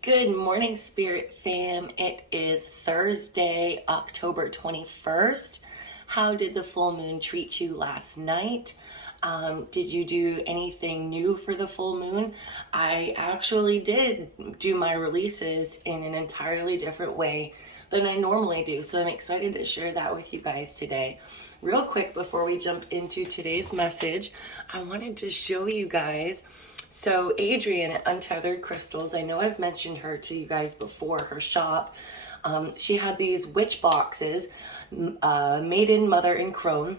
Good morning, Spirit fam. It is Thursday, October 21st. How did the full moon treat you last night? Did you do anything new for the full moon? I actually did do my releases in an entirely different way than I normally do. So I'm excited to share that with you guys today. Real quick, before we jump into today's message, I wanted to show you guys. So Adrian at Untethered Crystals, I know I've mentioned her to you guys before, her shop. She had these witch boxes, Maiden, Mother, and Crone.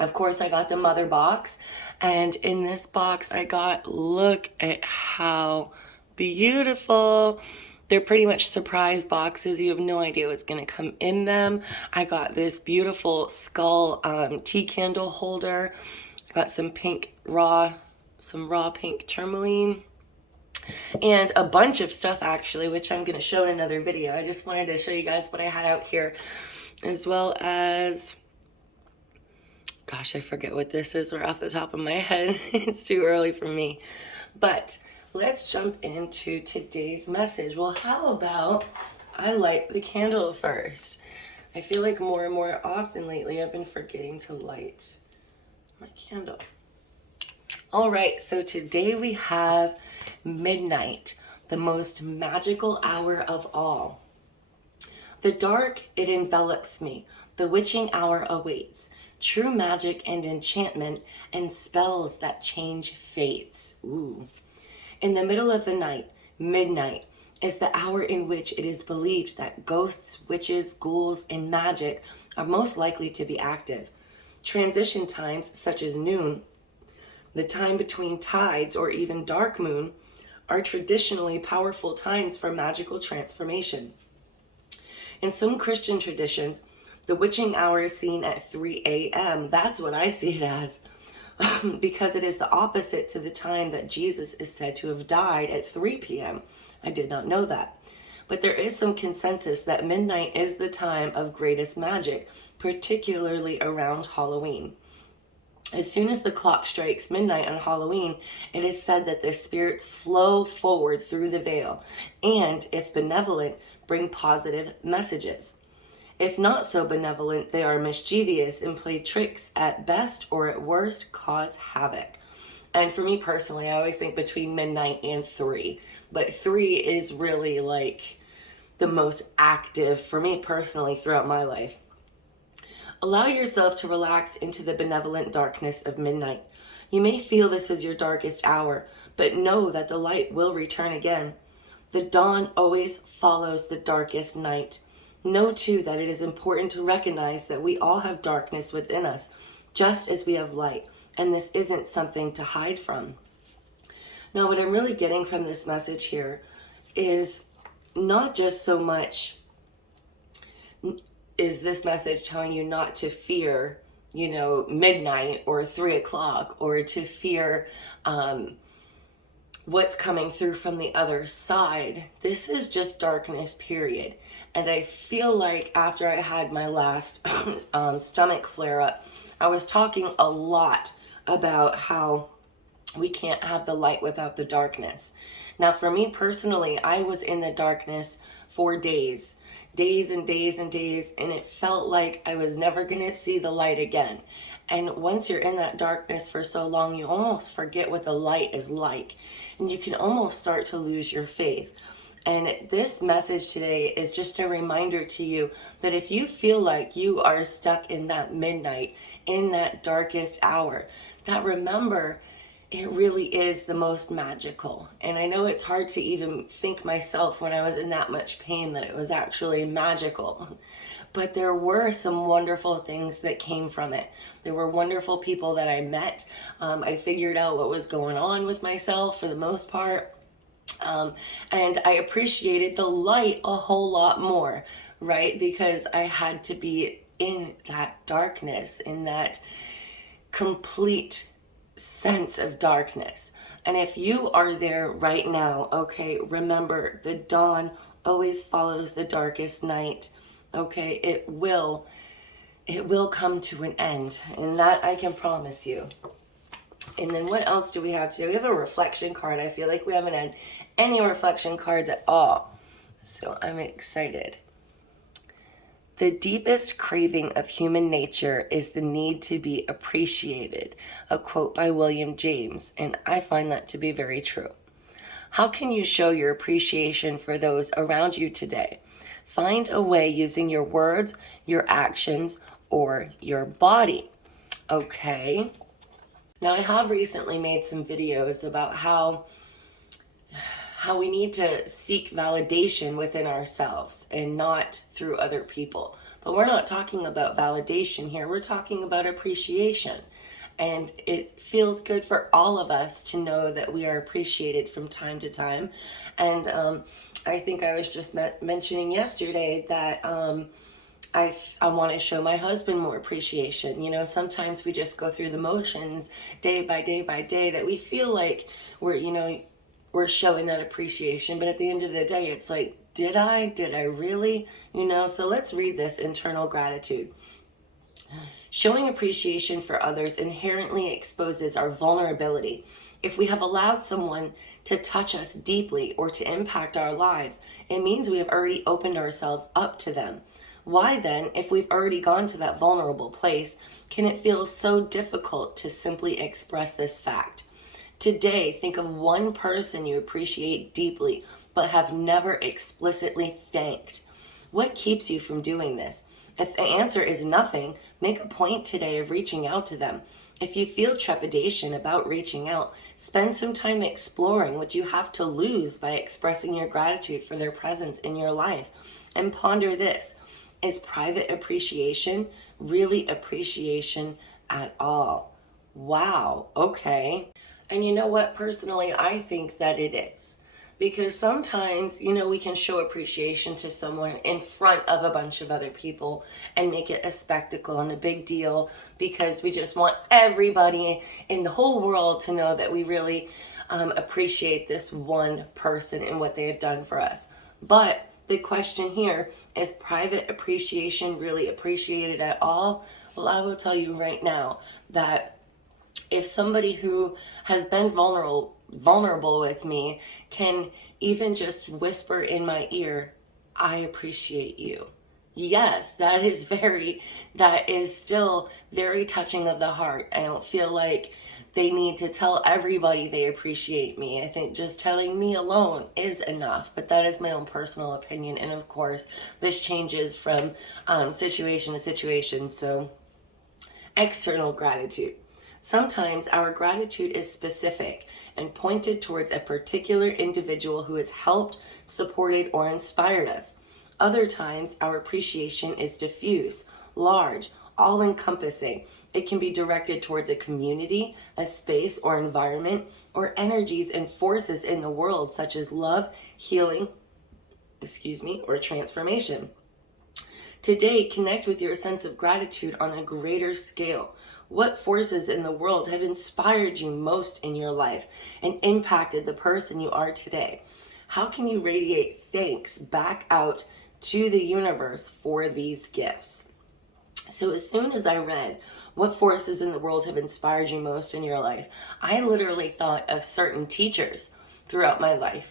Of course, I got the mother box. And in this box, I got, look at how beautiful. They're pretty much surprise boxes. You have no idea what's going to come in them. I got this beautiful skull tea candle holder. I got some raw pink tourmaline, and a bunch of stuff actually, which I'm going to show in another video. I just wanted to show you guys what I had out here, as well as, gosh, I forget what this is right off the top of my head. It's too early for me. But let's jump into today's message. Well, how about I light the candle first? I feel like more and more often lately I've been forgetting to light my candle. All right, so today we have midnight, the most magical hour of all. The dark, it envelops me. The witching hour awaits. True magic and enchantment and spells that change fates. Ooh. In the middle of the night, midnight, is the hour in which it is believed that ghosts, witches, ghouls, and magic are most likely to be active. Transition times, such as noon, the time between tides, or even dark moon, are traditionally powerful times for magical transformation. In some Christian traditions, the witching hour is seen at 3 a.m. That's what I see it as, because it is the opposite to the time that Jesus is said to have died at 3 p.m. I did not know that. But there is some consensus that midnight is the time of greatest magic, particularly around Halloween. As soon as the clock strikes midnight on Halloween, it is said that the spirits flow forward through the veil and, if benevolent, bring positive messages. If not so benevolent, they are mischievous and play tricks at best, or at worst cause havoc. And for me personally, I always think between midnight and 3. But 3 is really like the most active for me personally throughout my life. Allow yourself to relax into the benevolent darkness of midnight. You may feel this is your darkest hour, but know that the light will return again. The dawn always follows the darkest night. Know too that it is important to recognize that we all have darkness within us, just as we have light, and this isn't something to hide from. Now, what I'm really getting from this message here is not just so much is this message telling you not to fear, midnight or 3 o'clock, or to fear what's coming through from the other side. This is just darkness, period. And I feel like after I had my last stomach flare up, I was talking a lot about how we can't have the light without the darkness. Now, for me personally, I was in the darkness for days and days and days, and it felt like I was never going to see the light again. And once you're in that darkness for so long, you almost forget what the light is like, and you can almost start to lose your faith. And this message today is just a reminder to you that if you feel like you are stuck in that midnight, in that darkest hour, that remember, it really is the most magical. And I know it's hard to even think myself when I was in that much pain that it was actually magical. But there were some wonderful things that came from it. There were wonderful people that I met. I figured out what was going on with myself for the most part. And I appreciated the light a whole lot more, right? Because I had to be in that darkness, in that complete sense of darkness. And if you are there right now, okay, remember, the dawn always follows the darkest night. Okay, it will come to an end, and that I can promise you. And then what else do we have today? We have a reflection card. I feel like we haven't had any reflection cards at all. So I'm excited. The deepest craving of human nature is the need to be appreciated, a quote by William James, and I find that to be very true. How can you show your appreciation for those around you today? Find a way using your words, your actions, or your body. Okay. Now, I have recently made some videos about how we need to seek validation within ourselves and not through other people. But we're not talking about validation here. We're talking about appreciation. And it feels good for all of us to know that we are appreciated from time to time. And I think I was just mentioning yesterday that I want to show my husband more appreciation. You know, sometimes we just go through the motions day by day by day that we feel like we're showing that appreciation, but at the end of the day, it's like, did I really? So let's read this internal gratitude. Showing appreciation for others inherently exposes our vulnerability. If we have allowed someone to touch us deeply or to impact our lives, it means we have already opened ourselves up to them. Why then, if we've already gone to that vulnerable place, can it feel so difficult to simply express this fact? Today, think of one person you appreciate deeply, but have never explicitly thanked. What keeps you from doing this? If the answer is nothing, make a point today of reaching out to them. If you feel trepidation about reaching out, spend some time exploring what you have to lose by expressing your gratitude for their presence in your life. And ponder this: is private appreciation really appreciation at all? Wow, okay. And you know what? Personally, I think that it is. Because sometimes, we can show appreciation to someone in front of a bunch of other people and make it a spectacle and a big deal because we just want everybody in the whole world to know that we really appreciate this one person and what they have done for us. But the question here, is private appreciation really appreciated at all? Well, I will tell you right now that if somebody who has been vulnerable with me can even just whisper in my ear, I appreciate you. Yes, that is still very touching of the heart. I don't feel like they need to tell everybody they appreciate me. I think just telling me alone is enough, but that is my own personal opinion. And of course, this changes from situation to situation. So, external gratitude. Sometimes our gratitude is specific and pointed towards a particular individual who has helped, supported, or inspired us. Other times, our appreciation is diffuse, large, all-encompassing. It can be directed towards a community, a space or environment, or energies and forces in the world such as love, healing, or transformation. Today, connect with your sense of gratitude on a greater scale. What forces in the world have inspired you most in your life and impacted the person you are today? How can you radiate thanks back out to the universe for these gifts? So as soon as I read what forces in the world have inspired you most in your life, I literally thought of certain teachers throughout my life.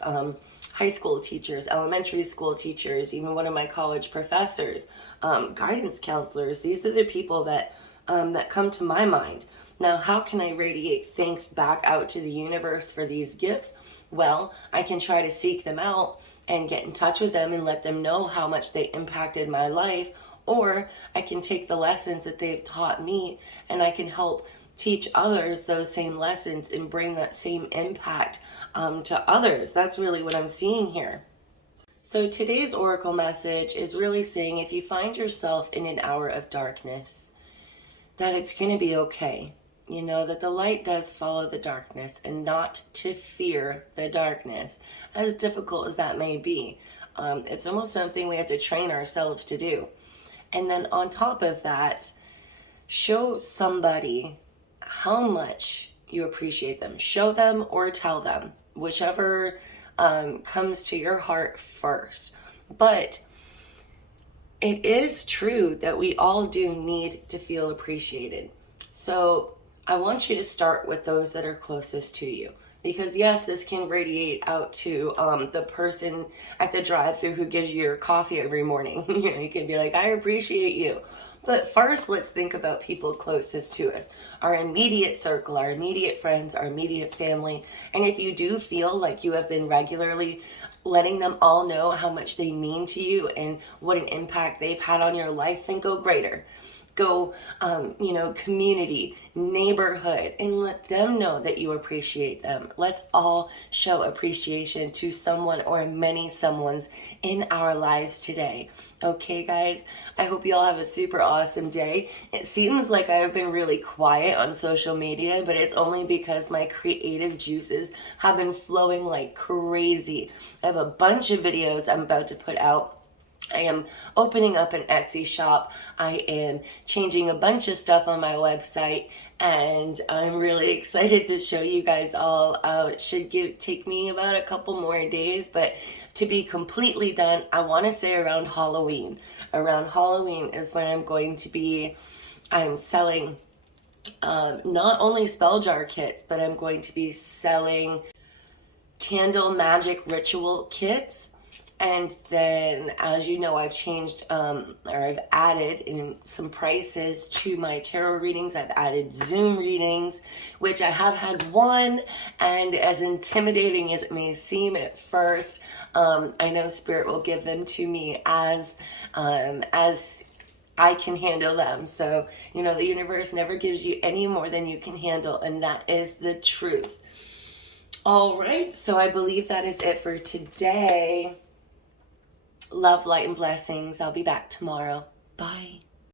High school teachers, elementary school teachers, even one of my college professors, guidance counselors. These are the people that come to my mind. Now, how can I radiate thanks back out to the universe for these gifts? Well, I can try to seek them out and get in touch with them and let them know how much they impacted my life, or I can take the lessons that they've taught me and I can help teach others those same lessons and bring that same impact to others. That's really what I'm seeing here. So today's oracle message is really saying, if you find yourself in an hour of darkness, that it's going to be okay. That the light does follow the darkness and not to fear the darkness, as difficult as that may be. It's almost something we have to train ourselves to do. And then on top of that, show somebody how much you appreciate them. Show them or tell them, whichever comes to your heart first. But it is true that we all do need to feel appreciated. So I want you to start with those that are closest to you. Because yes, this can radiate out to the person at the drive-thru who gives you your coffee every morning. You know, you can be like, I appreciate you. But first, let's think about people closest to us, our immediate circle, our immediate friends, our immediate family. And if you do feel like you have been regularly letting them all know how much they mean to you and what an impact they've had on your life, then go greater. Go, community, neighborhood, and let them know that you appreciate them. Let's all show appreciation to someone or many someones in our lives today. Okay, guys, I hope you all have a super awesome day. It seems like I've been really quiet on social media, but it's only because my creative juices have been flowing like crazy. I have a bunch of videos I'm about to put out. I am opening up an Etsy shop. I am changing a bunch of stuff on my website, and I'm really excited to show you guys all. It should take me about a couple more days, but to be completely done, I want to say around Halloween. Around Halloween is when I'm selling not only spell jar kits, but I'm going to be selling candle magic ritual kits. And then, as you know, I've changed I've added in some prices to my tarot readings. I've added Zoom readings, which I have had one, and as intimidating as it may seem at first, I know Spirit will give them to me as I can handle them. So, the universe never gives you any more than you can handle, and that is the truth. All right, so I believe that is it for today. Love, light, and blessings. I'll be back tomorrow. Bye.